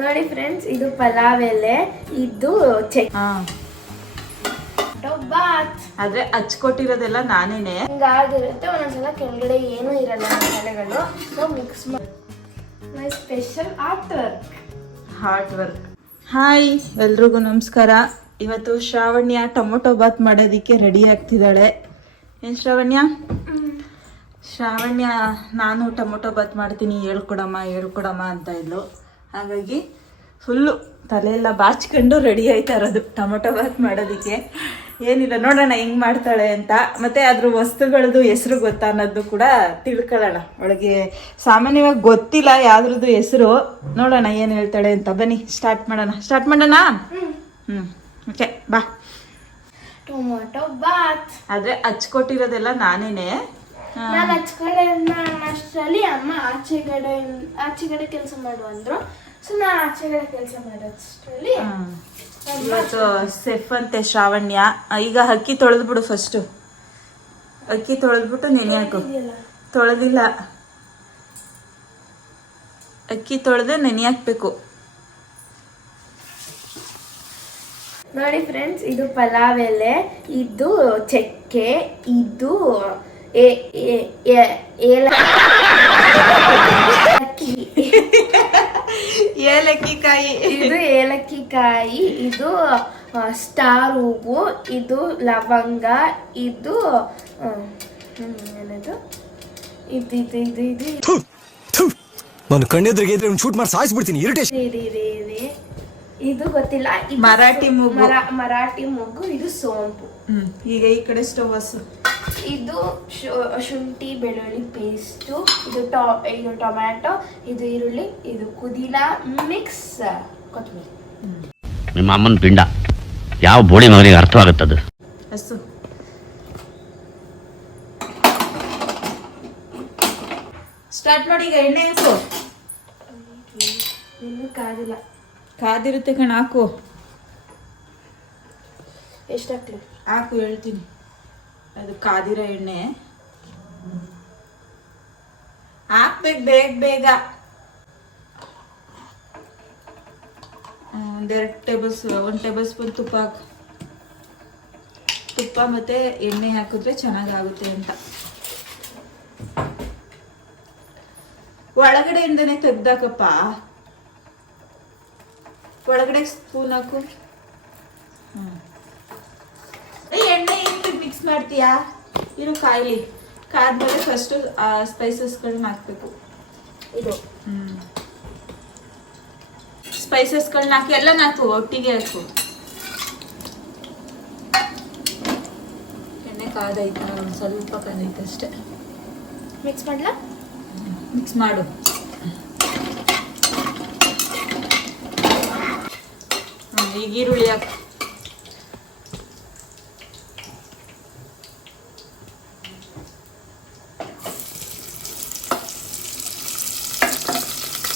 ನೋಡಿ ಫ್ರೆಂಡ್ಸ್ ಇದು ಪಲಾವ್ ಎಲೆ ಇದು ಚೆಕ್ ಹಾ. ಬಾತ್ ಆದ್ರೆ ಹಚ್ಕೊಟ್ಟಿರೋದೆಲ್ಲ ನಾನೇನೆ. ಹಿಂಗಾಗಿರುತ್ತೆ ಒಂದೊಂದ್ಸಲ ಕೆಳಗಡೆ ಏನೂ ಇರಲ್ಲ ಮಸಾಲೆಗಳು. ಸೊ ಮಿಕ್ಸ್ ಮಾಡಿ my special art work heart work hi ಎಲ್ರಿಗೂ ನಮಸ್ಕಾರ. ಇವತ್ತು ಶ್ರಾವಣ್ಯ ಟೊಮೊಟೊ ಬಾತ್ ಮಾಡೋದಿಕ್ಕೆ ರೆಡಿ ಆಗ್ತಿದ್ದಾಳೆ. ಏನ್ ಶ್ರಾವಣ್ಯ? ಶ್ರಾವಣ್ಯ ನಾನು ಟೊಮೊಟೊ ಬಾತ್ ಮಾಡ್ತೀನಿ ಹೇಳ್ಕೊಡಮ್ಮ ಹೇಳ್ಕೊಡಮ್ಮ ಅಂತ ಇದ್ಲು. ಹಾಗಾಗಿ ಫುಲ್ಲು ತಲೆಯೆಲ್ಲ ಬಾಚ್ಕೊಂಡು ರೆಡಿ ಆಯ್ತಾ ಇರೋದು ಟೊಮೊಟೊ ಬಾತ್ ಮಾಡೋದಕ್ಕೆ. ಏನಿಲ್ಲ ನೋಡೋಣ ಹೆಂಗ್ ಮಾಡ್ತಾಳೆ ಅಂತ. ಮತ್ತೆ ಅದ್ರ ವಸ್ತುಗಳದ್ದು ಹೆಸರು ಗೊತ್ತಾ ಅನ್ನೋದು ಕೂಡ ತಿಳ್ಕೊಳ್ಳೋಣ. ಒಳಗೆ ಸಾಮಾನ್ಯವಾಗಿ ಗೊತ್ತಿಲ್ಲ ಯಾವ್ದ್ರದ್ದು ಹೆಸರು. ನೋಡೋಣ ಏನು ಹೇಳ್ತಾಳೆ ಅಂತ. ಬನ್ನಿ ಸ್ಟಾರ್ಟ್ ಮಾಡೋಣ. ಸ್ಟಾರ್ಟ್ ಮಾಡೋಣ? ಹ್ಞೂ ಓಕೆ ಬಾ. ಟೊಮೊಟೊ ಬಾತ್. ಆದ್ರೆ ಹಚ್ಕೊಟ್ಟಿರೋದೆಲ್ಲ ನಾನೇನೆ. ಹಚ್ಕಡೆ ಅಷ್ಟರಲ್ಲಿ ಅಮ್ಮ ಆಚೆಗಡೆ ಆಚೆಗಡೆ ಕೆಲಸ ಮಾಡು ಅಂದ್ರು. ಸೊ ನಾನು ಆಚೆಗಡೆ ಕೆಲಸ ಮಾಡೋಷ್ಟರಲ್ಲಿ ಇವತ್ತು ಸೆಫ್ ಅಂತೆ ಶ್ರಾವಣ್ಯ. ಈಗ ಅಕ್ಕಿ ತೊಳೆದ್ಬಿಡು ಫಸ್ಟು ಅಕ್ಕಿ ತೊಳೆದ್ಬಿಟ್ಟು ನೆನೆ ಹಾಕು. ತೊಳೆದಿಲ್ಲ. ಅಕ್ಕಿ ತೊಳೆದು ನೆನೆ ಹಾಕ್ಬೇಕು. ನೋಡಿ ಫ್ರೆಂಡ್ಸ್ ಇದು ಪಲಾವ್ ಎಲೆ ಇದು ಚಕ್ಕೆ ಇದು ಏಲಕ್ಕಿ ಏಲಕ್ಕಿ. ಕಾಯಿ ಇದು ಏಲಕ್ಕಿ ಕಾಯಿ ಇದು ಸ್ಟಾರ್ ಹೂವು ಇದು ಲವಂಗ ಇದು ಏನದು? ಇದು ಇದು ಇದು ಇದು. ಇದು ನಾನು ಕಣ್ಣೆದ್ರಿಗೆ ಇದ್ರೆ ಒಂದು ಶೂಟ್ ಮಾಡಿ ಸಾಯಿಸ್ಬಿಡ್ತೀನಿ ಇರಿಟೇಷನ್ ಇರಿ, ಇರಿ, ಇರಿ. ಇದು ಗೊತ್ತಿಲ್ಲ ಇದು ಮರಾಠಿ ಮಗು. ಮರ- ಮರಾಠಿ ಮೂಗು ಇದು ಸೋಂಪು. ಈಗ ಈ ಕಡೆ ಸ್ಟವ್ ಹಸು. ಇದು ಶು- ಶುಂಠಿ ಬೆಳ್ಳುಳ್ಳಿ ಪೇಸ್ಟು ಇದು ಟೊ ಇದು ಟೊಮ್ಯಾಟೊ ಇದು ಈರುಳ್ಳಿ ಇದು ಪುದೀನ ಮಿಕ್ಸ್ ಕೊತ್ತಂಬರಿ. ನಿಮ್ಮ ಅಮ್ಮನ ಪಿಂಡ. ಯಾವ ಬೋಳಿ ಮಗನಿಗೆ ಅರ್ಥವಾಗುತ್ತದು? ಹಸು. ಸ್ಟಾರ್ಟ್ ಮಾಡಿ ಈಗ ಎಣ್ಣೆ ಹಾಕು. ಇನ್ನೂ ಕಾದಿಲ್ಲ. ಕಾದಿರುತ್ತೆ ಕಣ ಹಾಕು. ಎಷ್ಟು ಹಾಕ್ಲಿ? ಹಾಕು ಹೇಳ್ತೀನಿ. ಅದು ಕಾದಿರೋ ಎಣ್ಣೆ. ಹಾಕ್ಬೇಕು ಬೇಗ ಬೇಗ. ಒಂದೆರಡು ಟೇಬಲ್ ಒಂದು ಟೇಬಲ್ ಸ್ಪೂನ್ ತುಪ್ಪ ಹಾಕು. ತುಪ್ಪ ಮತ್ತೆ ಎಣ್ಣೆ ಹಾಕಿದ್ರೆ ಚೆನ್ನಾಗಾಗುತ್ತೆ ಅಂತ. ಒಳಗಡೆಯಿಂದನೇ ತೆಗ್ದಾಕಪ್ಪ. ಒಳಗಡೆ ಸ್ಪೂನ್ ಹಾಕು. ಹ್ಮ್. ಮಾಡ್ತೀಯಾ? ಇರು ಕಾಯಿಲಿ. ಕಾದ್ಮೇಲೆ ಫಸ್ಟ್ ಸ್ಪೈಸಸ್ಗಳನ್ನ ಹಾಕ್ಬೇಕು. ಇದು. ಸ್ಪೈಸಸ್ಗಳನ್ನ ಹಾಕಿ ಎಲ್ಲ ಹಾಕು ಒಟ್ಟಿಗೆ ಹಾಕು. ಎಣ್ಣೆ ಕಾದೈತಾ ಒಂದು ಸ್ವಲ್ಪ ಕಾದೈತೆ ಅಷ್ಟೇ. ಮಿಕ್ಸ್ ಮಾಡ್ಲಾ? ಮಿಕ್ಸ್ ಮಾಡು. ಈಗ ಈರುಳ್ಳಿ ಹಾಕು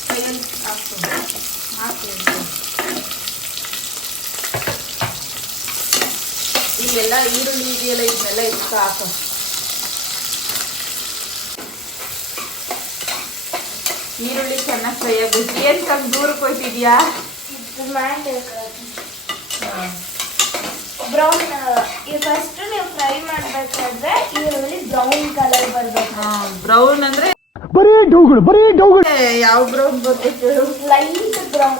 ಕೈಯಲ್ಲಿ ಹಾಕು. ಹಾಕು ಇದು. ಇಲ್ಲೆಲ್ಲ ಈರುಳ್ಳಿ ಇದೆಯಲ್ಲ ಇದನ್ನೆಲ್ಲ ಇಷ್ಟ ಹಾಕು ಈರುಳ್ಳಿ ಚೆನ್ನಾಗಿ ಫ್ರೈ ಆಗಬೇಕು ಏನ್ ಕಮ್ಮಿ ದೂರಕ್ಕೆ ಹೋಯ್ತಿದ್ಯಾ? ಬ್ರೌನ್ ಈ ಫಸ್ಟ್ ನೀವು ಫ್ರೈ ಮಾಡಬೇಕಾದ್ರೆ ಈರುಳ್ಳಿ ಬ್ರೌನ್ ಕಲರ್ ಬರಬೇಕು. ಬ್ರೌನ್ ಅಂದ್ರೆ ಬರೀ ಡೌಗಳು ಬರೀ ಡೌಗಳು. ಯಾವ ಬ್ರೌನ್ ಹೇಳು? ಲೈಟ್ ಬ್ರೌನ್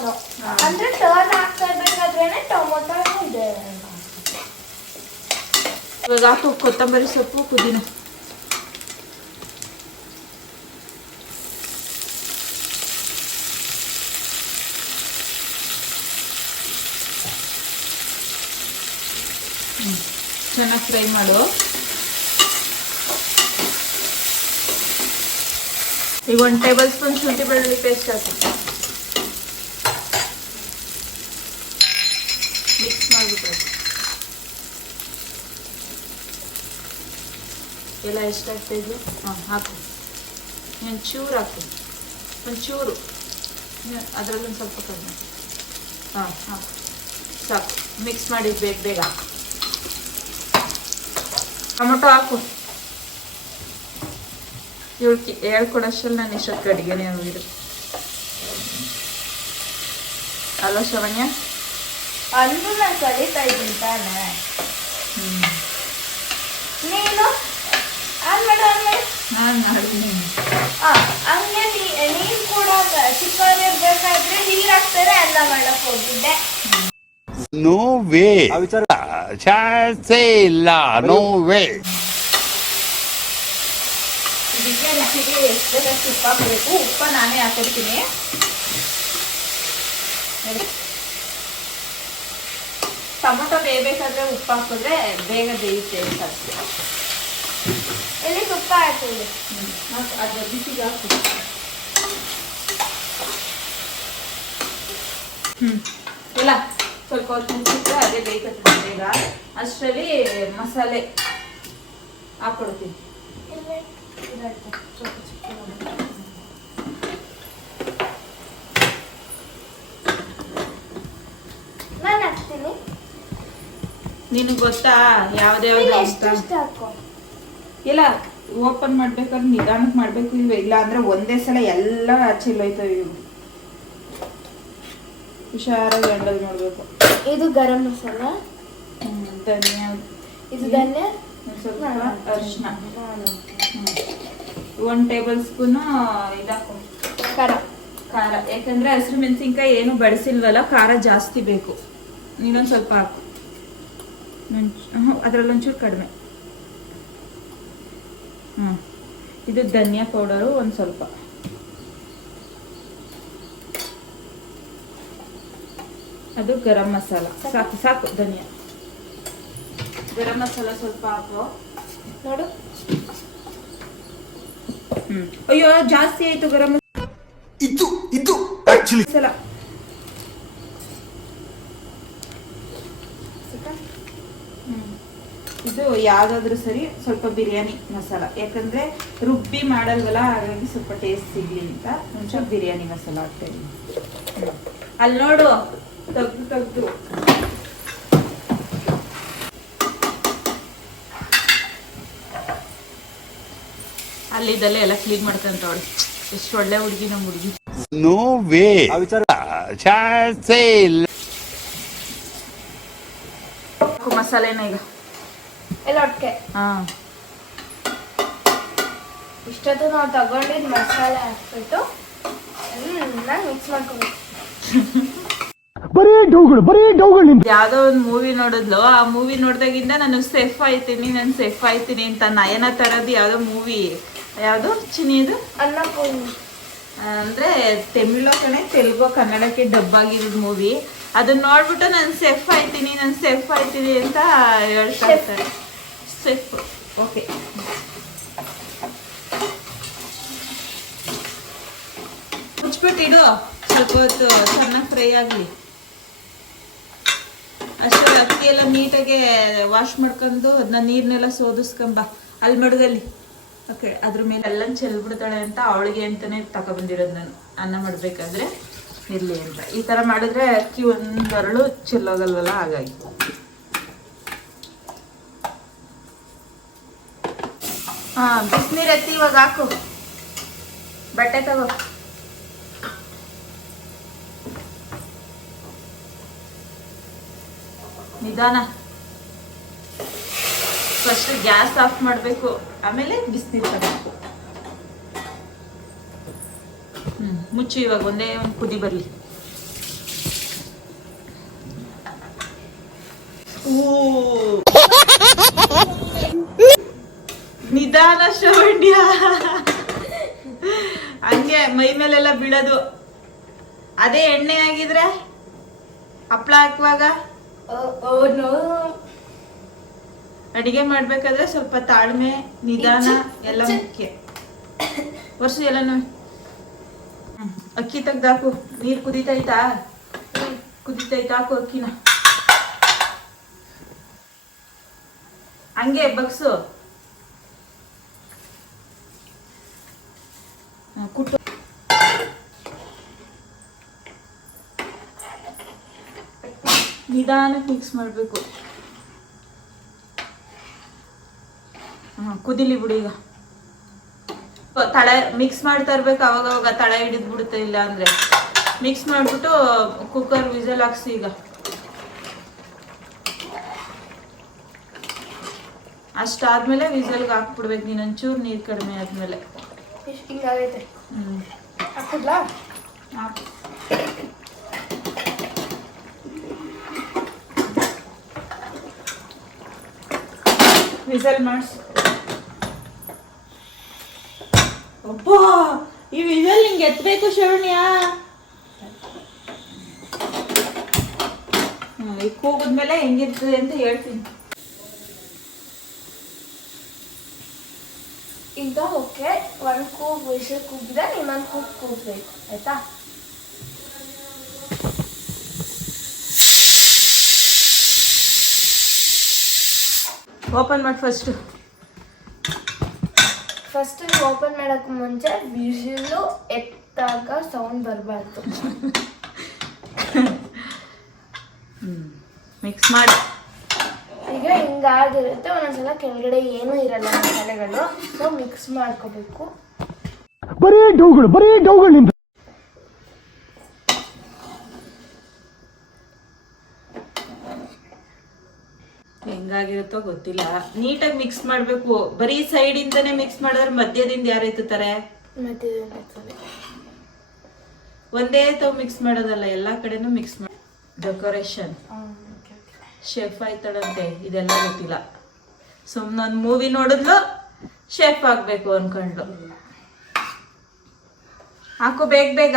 ಅಂದ್ರೆ ಟರ್ನ್ ಆಗ್ತಾ ಇರ್ಬೇಕಾದ್ರೇನೆ ಟೊಮೊಟೊ ಇದೆ. ಇವಾಗ ಹಾಕು ಕೊತ್ತಂಬರಿ ಸೊಪ್ಪು ಪುದೀನ. ಚೆನ್ನಾಗಿ ಫ್ರೈ ಮಾಡು. ಈಗ ಒಂದು ಟೇಬಲ್ ಸ್ಪೂನ್ ಶುಂಠಿ ಬೆಳ್ಳುಳ್ಳಿ ಪೇಸ್ಟ್ ಹಾಕು ಮಿಕ್ಸ್ ಮಾಡಿಬಿಟ್ಟು ಎಲ್ಲ ಎಷ್ಟಾಗ್ತಾ ಇದ್ವು ಹಾಂ ಹಾಕು ಒಂಚೂರು ಹಾಕು ಒಂಚೂರು ಅದರಲ್ಲೊಂದು ಸ್ವಲ್ಪ ಕಡಿಮೆ ಹಾಂ ಹಾಕು ಸಾಕು ಮಿಕ್ಸ್ ಮಾಡಿ ಬೇಗ ಬೇಗ ಟೊಮೊಟೊ ಹಾಕು ಇವಳು ಹೇಳ್ಕೊಡೋಷ್ಟಲ್ಲಿ ನಾನು ಇಷ್ಟೊತ್ತು ಅಡುಗೆನೇ ಹೋಗಿರು ಅಲ್ವಾ ಶ್ರವಣ್ಯ ಅಂದ್ರೂ ನಾನು ಕಲಿತಾ ಇದ್ದೀನಿ ತಾನೆ. ನೀನು? ಆನ್ ಮಾಡು ಆನ್ ಮಾಡು. ನಾನು ಮಾಡಿದ್ದೀನಿ. ಆ, ಹಂಗೆ ನೀನು ನೀನ್ ಕೂಡ ಚಿಕ್ಕವರಿರ್ಬೇಕಾದ್ರೆ ನೀರ್ ಹಾಕ್ತಾರೆ ಅನ್ನ ಮಾಡಕ್ ಹೋಗಿದ್ದೆ. ನೋ ವೇ ಚಾನ್ಸೇ ಇಲ್ಲ. ನೋ ವೇ ಇದಕ್ಕೆ ರುಚಿಗೆ ಎಷ್ಟು ಉಪ್ಪು ಹಾಕಬೇಕು ಉಪ್ಪ ನಾನೇ ಹಾಕೊಡ್ತೀನಿ. ಟೊಮೊಟೊ ಬೇಯಬೇಕಾದ್ರೆ ಉಪ್ಪು ಹಾಕಿದ್ರೆ ಬೇಗ ಬೇಯುತ್ತೆ ಅಂತ ಇಲ್ಲಿ ತುಪ್ಪ ಹಾಕಿದೆ ಹಾಕು, ಅದು ಬಿಸಿಗೆ ಹಾಕಿ. ಹ್ಞೂ ಇಲ್ಲ ಸ್ವಲ್ಪ ಹೊತ್ತು ಮುಚ್ಚಿಟ್ರೆ ಅದೇ ಬೇಯ್ತದೆ ಬೇಗ. ಅಷ್ಟರಲ್ಲಿ ಮಸಾಲೆ ಹಾಕ್ಕೊಡ್ತೀನಿ. ನಾನು ಹಾಕ್ತೀನಿ ನಿನಗೆ ಗೊತ್ತಾ? ಯಾವ್ದು ಇಷ್ಟ ಹಾಕೋ ಇಲ್ಲ ಓಪನ್ ಮಾಡ್ಬೇಕಾದ್ರೆ ನಿಧಾನಕ್ಕೆ ಮಾಡ್ಬೇಕು ಇಲ್ವ? ಇಲ್ಲ ಅಂದ್ರೆ ಒಂದೇ ಸಲ ಎಲ್ಲ ಚೆಲ್ಲೋಯ್ತವೆ ಇವು. ಹುಷಾರಾಗಿ ಹ್ಯಾಂಡಲ್ ಮಾಡಬೇಕು ಇದು ಗರಂ ಮಸಾಲ. ಧನ್ಯ. ಇದು ಧನ್ಯ. ಸ್ವಲ್ಪ ಅರಿಶಿನ ಒನ್ ಟೇಬಲ್ ಸ್ಪೂನು ಇದಾಕು. ಖಾರ. ಖಾರ. ಯಾಕಂದ್ರೆ ಹಸಿರು ಮೆಣಸಿನ್ಕಾಯಿ ಏನು ಬಳಸಿಲ್ವಲ್ಲ ಖಾರ ಜಾಸ್ತಿ ಬೇಕು. ನೀನೊಂದು ಸ್ವಲ್ಪ ಹಾಕು. ಅದರಲ್ಲಿ ಒಂಚೂರು ಕಡಿಮೆ. ಹ್ಞೂ ಇದು ಧನಿಯಾ ಪೌಡರು ಒಂದು ಸ್ವಲ್ಪ. ಅದು ಗರಂ ಮಸಾಲ. ಸಾಕು ಸಾಕು ಧನಿಯಾ. ಗರಂ ಮಸಾಲ ಸ್ವಲ್ಪ ಹಾಕು. ನೋಡು. ಹ್ಮ್ ಅಯ್ಯೋ ಜಾಸ್ತಿ ಆಯ್ತು ಗರಂ. ಇದು ಇದು ಆಕ್ಚುಲಿ ಸಲ. ಇದು ಯಾವ್ದಾದ್ರೂ ಸರಿ ಸ್ವಲ್ಪ ಬಿರಿಯಾನಿ ಮಸಾಲ. ಯಾಕಂದ್ರೆ ರುಬ್ಬಿ ಮಾಡಲ್ವಲ್ಲ ಹಾಗಾಗಿ ಸ್ವಲ್ಪ ಟೇಸ್ಟ್ ಸಿಗ್ಲಿ ಅಂತ. ಮುಂಚೆ ಬಿರಿಯಾನಿ ಮಸಾಲ ಹಾಕ್ತಾ ಇದ್ದೀನಿ. ಅಲ್ಲಿ ನೋಡು. ತೆಗ್ದು ತೆಗ್ದು ಅಲ್ಲಿದ್ದಲ್ಲೇ ಎಲ್ಲ ಕ್ಲೀನ್ ಮಾಡ್ಕೊಂತವಳು ಎಷ್ಟು ಒಳ್ಳೆ ಹುಡುಗಿ ನಮ್ಮ ಹುಡುಗಿ. ನೋ ವೇ ಆ ವಿಚಾರ ಚಾನ್ಸೇ ಇಲ್ಲ. ಮಸಾಲೆನ ಈಗ. ಎಲ್ಲ ಒಟ್ಟಿಗೆ. ಹಾ. ಇಷ್ಟೊತ್ತು ನಾವು ತಗೊಂಡಿದ್ ಮಸಾಲೆ ಹಾಕ್ಬಿಟ್ಟು ನಾನು ಮಿಕ್ಸ್ ಮಾಡ್ಕೊಬೇಕು. ಬರೀ ಡೌಗಳು ಬರೀ ಡೌಗಳು ನಿಮ್ದು ಯಾವ್ದೋ ಒಂದು ಮೂವಿ ನೋಡಿದ್ಲು. ಆ ಮೂವಿ ನೋಡ್ದಾಗಿಂದ ನಾನು ಸೇಫ್ ಆಯ್ತೀನಿ ನಾನು ಸೇಫ್ ಆಯ್ತೀನಿ ಅಂತ ನಯನ ತರದ್ ಯಾವ್ದೋ ಮೂವಿ ಯಾವ್ದು? ಚಿನಿದು? ಅನ್ನಪೂರ್ಣಿ ಅಂದ್ರೆ ತಮಿಳು ಕಣೆ ತೆಲುಗು ಕನ್ನಡಕ್ಕೆ ಡಬ್ ಆಗಿರೋದು ಮೂವಿ ಅದನ್ನ ನೋಡ್ಬಿಟ್ಟು ನಾನು ಸೆಫ್ ಆಯ್ತೀನಿ ನಾನು ಸೆಫ್ ಆಯ್ತೀನಿ ಅಂತ ಹೇಳ್ತಾ ಇರ್ತಾರೆ. ಸೆಫ್ ಓಕೆ ಮುಚ್ಬಿಟ್ಟು ಇಡು. ಸ್ವಲ್ಪ ಹೊತ್ತು ಚೆನ್ನಾಗಿ ಫ್ರೈ ಆಗಲಿ. ಅಷ್ಟು ಅಕ್ಕಿ ಎಲ್ಲ ನೀಟಾಗೆ ವಾಶ್ ಮಾಡ್ಕೊಂಡು ಅದನ್ನ ನೀರ್ನೆಲ್ಲ ಸೋದಿಸ್ಕೊಂಬ ಅಲ್ಲಿ ಮಡಗಲ್ಲಿ. ಓಕೆ, ಅದ್ರ ಮೇಲೆ ಎಲ್ಲ ಚೆಲ್ಬಿಡ್ತಾಳೆ ಅಂತ ಅವಳಿಗೆ ಅಂತಾನೆ ತಗೊಬಂದಿರೋದು ನಾನು. ಅನ್ನ ಮಾಡ್ಬೇಕಾದ್ರೆ ಇರ್ಲಿ ಅಂತ. ಈ ತರ ಮಾಡಿದ್ರೆ ಅಕ್ಕಿ ಒಂದರಳು ಚೆಲ್ಲೋಗಲ್ವಲ್ಲ, ಹಾಗಾಗಿ. ಹಾ, ಬಿಸಿನೀರು ಎತ್ತಿ ಇವಾಗ ಹಾಕು. ಬಟ್ಟೆ ತಗೋ. ನಿಧಾನ. ಫಸ್ಟ್ ಗ್ಯಾಸ್ ಆಫ್ ಮಾಡಬೇಕು. ಆಮೇಲೆ ಬಿಸಿನೀರು ತಗೋಬೇಕು. ಹ್ಮ್, ಮುಚ್ಚು ಇವಾಗ ಒಂದೇ ಒಂದು ಕುದಿ ಬರಲಿ. ನಿಧಾನ ಶ್ರವಣ್ಯ ಹಂಗೆ ಮೈ ಮೇಲೆಲ್ಲ ಬೀಳೋದು. ಅದೇ ಎಣ್ಣೆ ಆಗಿದ್ರೆ ಹಪ್ಳ ಹಾಕುವಾಗ? ಅಡಿಗೆ ಮಾಡ್ಬೇಕಾದ್ರೆ ಸ್ವಲ್ಪ ತಾಳ್ಮೆ ನಿಧಾನ ಎಲ್ಲ ಮುಖ್ಯ. ವರ್ಷ ಎಲ್ಲನೂ. ಅಕ್ಕಿ ತೆಗ್ದಾಕು. ನೀರ್ ಕುದಿತೈತಾ? ಕುದಿತೈತಾ? ಹಾಕು ಅಕ್ಕಿನ. ಹಂಗೆ ಬಗ್ಸು. ಕುಟ್ಟು. ನಿಧಾನಕ್ಕೆ ಮಿಕ್ಸ್ ಮಾಡಬೇಕು. ಕುದಿಲಿ ಬಿಡಿ ಈಗ ತಳ ಮಿಕ್ಸ್ ಮಾಡ್ತಾ ಇರ್ಬೇಕು ಅವಾಗ ಅವಾಗ ತಳ ಹಿಡಿದ್ ಬಿಡುತ್ತೆ ಇಲ್ಲ ಅಂದ್ರೆ ಮಿಕ್ಸ್ ಮಾಡಿಬಿಟ್ಟು ಕುಕ್ಕರ್ ವಿಸಲ್ ಹಾಕ್ಸಿ ಈಗ ಅಷ್ಟಾದ್ಮೇಲೆ ವಿಸಲ್ಗೆ ಹಾಕ್ಬಿಡ್ಬೇಕು ನೀನು ಒಂಚೂರು ನೀರು ಕಡಿಮೆ ಆದ್ಮೇಲೆ ಇಷ್ಟು ಹಿಂಗಾಗೈತೆ ಹ್ಞೂ ಹಾಕಿದ್ಲಾ ಹಾಕು ವಿಸಲ್ ಮಾಡಿಸು ನಿಂಗೆ ಎತ್ತಬೇಕು ಶರಣ್ಯ ಈಗ ಕೂಗಿದ್ಮೇಲೆ ಹೆಂಗಿರ್ತದೆ ಅಂತ ಹೇಳ್ತೀನಿ. ಈಗ ಓಕೆ ಒಂದು ಕೂಗು ವಿಷಲ್ ಕೂಗಿದ್ರೆ ಇನ್ನೊಂದು ಕೂಗು ಕೂಗಬೇಕು ಆಯ್ತಾ? ಓಪನ್ ಮಾಡಿ ಫಸ್ಟು ಫಸ್ಟ್ ಓಪನ್ ಮಾಡೋಕ್ಕೆ ಮುಂಚೆ ವಿಷಲು ಎತ್ತಾಗ ಸೌಂಡ್ ಬರಬಾರ್ದು. ಮಿಕ್ಸ್ ಮಾಡಿ. ಈಗ ಹಿಂಗಾಗಿರುತ್ತೆ ಒಂದೊಂದ್ಸಲ ಕೆಳಗಡೆ ಏನೂ ಇರಲ್ಲ ಮಸಾಲೆಗಳು ಸೊ ಮಿಕ್ಸ್ ಮಾಡ್ಕೋಬೇಕು. ಬರೀ ಡೌಗಳು ಬರೀ ಡೌಗಳು ಹೆಂಗಾಗಿರುತ್ತೋ ಗೊತ್ತಿಲ್ಲ. ನೀಟಾಗಿ ಮಿಕ್ಸ್ ಮಾಡಬೇಕು. ಬರೀ ಸೈಡ್ ಇಂದನೆ ಮಿಕ್ಸ್ ಮಾಡಿದ್ರೆ ಮಧ್ಯದಿಂದ ಯಾರು ಎತ್ತುತ್ತಾರೆ? ಒಂದೇ ತಾವು ಮಿಕ್ಸ್ ಮಾಡೋದಲ್ಲ ಎಲ್ಲಾ ಕಡೆನೂ ಮಿಕ್ಸ್ ಮಾಡಿ ಡೆಕೋರೇಷನ್ ಶೆಫ್ ಆಯ್ತಾಳಂತೆ ಇದೆಲ್ಲ ಗೊತ್ತಿಲ್ಲ. ಸುಮ್ಮನೆ ಒಂದು ಮೂವಿ ನೋಡಿದ್ಲು ಶೆಫ್ ಆಗ್ಬೇಕು ಅನ್ಕೊಂಡ್ಲು ಹಾಕು ಬೇಗ ಬೇಗ.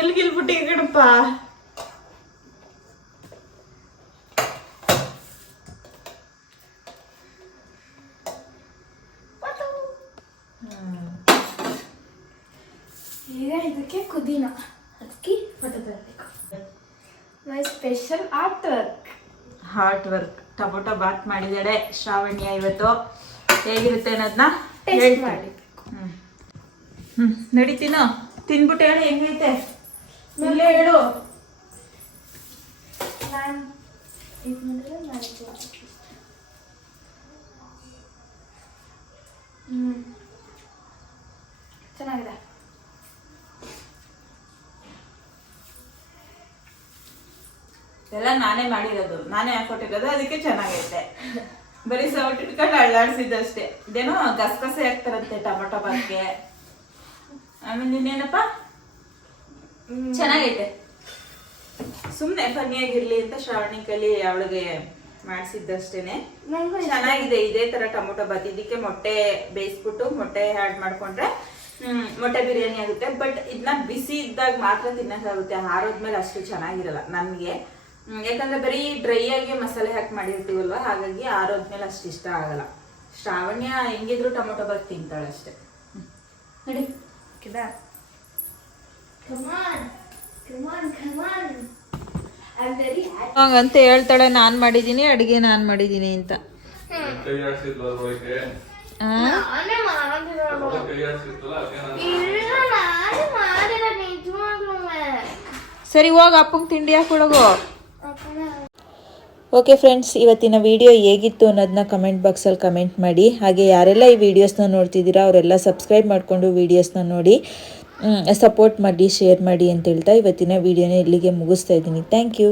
ಕಣಪ್ಪ ಈಗ ಇದಕ್ಕೆ ಕುದಿನ ಅದಕ್ಕೆ ತರಬೇಕು. My special art work heart work tomato bath ಮಾಡಿದಾಳೆ ಶ್ರಾವಣಿಯ ಇವತ್ತು. ಹೇಗಿರುತ್ತೆ ಅನ್ನೋದನ್ನ ಟೇಸ್ಟ್ ಮಾಡಿ ಹ್ಮ್. ನಡೀತೀನೋ ತಿನ್ಬಿಟ್ಟು ಹೇಳಿ ಹೆಂಗೈತೆ? ಇಲ್ಲೇ ಹೇಳು. ಹ್ಞೂ ಚೆನ್ನಾಗಿದೆ. ಎಲ್ಲ ನಾನೇ ಮಾಡಿರೋದು. ನಾನೇ ಹಾಕೊಟ್ಟಿರೋದು ಅದಕ್ಕೆ ಚೆನ್ನಾಗೈತೆ. ಬರೀ ಸೌಟ್ ಇಟ್ಕೊಂಡು ಅಳ್ಳಾಡ್ಸಿದ್ದಷ್ಟೇ. ಇದೇನೋ ಗಸಗಸೆ ಹಾಕ್ತಾರಂತೆ ಟೊಮೊಟೊ ಬಾತ್ಗೆ ಆಮೇಲೆ ಇನ್ನೇನಪ್ಪ? ಚೆನ್ನಾಗೈತೆ. ಸುಮ್ಮನೆ ಫನ್ನಿಯಾಗಿರ್ಲಿ ಅಂತ ಶ್ರಾವಣಿ ಕಲಿ ಅವಳಿಗೆ ಮಾಡಿಸಿದ್ದಷ್ಟೇನೆ. ಚೆನ್ನಾಗಿದೆ ಇದೇ ತರ ಟೊಮೊಟೊ ಬಾತ್ ಇದಕ್ಕೆ ಮೊಟ್ಟೆ ಬೇಯಿಸ್ಬಿಟ್ಟು ಮೊಟ್ಟೆ ಆ್ಯಡ್ ಮಾಡ್ಕೊಂಡ್ರೆ ಹ್ಮ್, ಮೊಟ್ಟೆ ಬಿರಿಯಾನಿ ಆಗುತ್ತೆ. ಬಟ್ ಇದನ್ನ ಬಿಸಿ ಇದ್ದಾಗ ಮಾತ್ರ ತಿನ್ನಕ್ಕಾಗುತ್ತೆ. ಆರೋದ್ಮೇಲೆ ಅಷ್ಟು ಚೆನ್ನಾಗಿರಲ್ಲ ನನಗೆ. ಯಾಕಂದ್ರೆ ಬರೀ ಡ್ರೈ ಆಗಿ ಮಸಾಲೆ ಹಾಕಿ ಮಾಡಿರ್ತೀವಲ್ವ? ಹಾಗಾಗಿ ಆರೋದ್ಮೇಲೆ ಅಷ್ಟು ಇಷ್ಟ ಆಗಲ್ಲ. ಶ್ರಾವಣ್ಯ ಹೆಂಗಿದ್ರು ಟೊಮೊಟೊ ಬಾತ್ ತಿಂತಾಳೆ ಅಷ್ಟೇ. ನೋಡಿ. ನಡಿ ಹಂಗಂತ ಹೇಳ್ತಾಳೆ ನಾನ್ ಮಾಡಿದೀನಿ ಅಡಿಗೆ ನಾನ್ ಮಾಡಿದೀನಿ ಅಂತ. ಸರಿ ಹೋಗ ಅಪ್ಪಂಗೆ ತಿಂಡಿ ಹಾಕೊಳಗು ಓಕೆ ಫ್ರೆಂಡ್ಸ್ ಇವತ್ತಿನ ವಿಡಿಯೋ ಹೇಗಿತ್ತು ಅನ್ನೋದನ್ನ ಕಮೆಂಟ್ ಬಾಕ್ಸಲ್ಲಿ ಕಮೆಂಟ್ ಮಾಡಿ. ಹಾಗೆ ಯಾರೆಲ್ಲ ಈ ವಿಡಿಯೋಸ್ನ ನೋಡ್ತಿದ್ದೀರಾ ಅವರೆಲ್ಲ ಸಬ್ಸ್ಕ್ರೈಬ್ ಮಾಡಿಕೊಂಡು ವೀಡಿಯೋಸ್ನ ನೋಡಿ. ಸಪೋರ್ಟ್ ಮಾಡಿ ಶೇರ್ ಮಾಡಿ ಅಂತ ಹೇಳ್ತಾ ಇವತ್ತಿನ ವಿಡಿಯೋನ ಇಲ್ಲಿಗೆ ಮುಗಿಸ್ತಾ ಇದ್ದೀನಿ. Thank you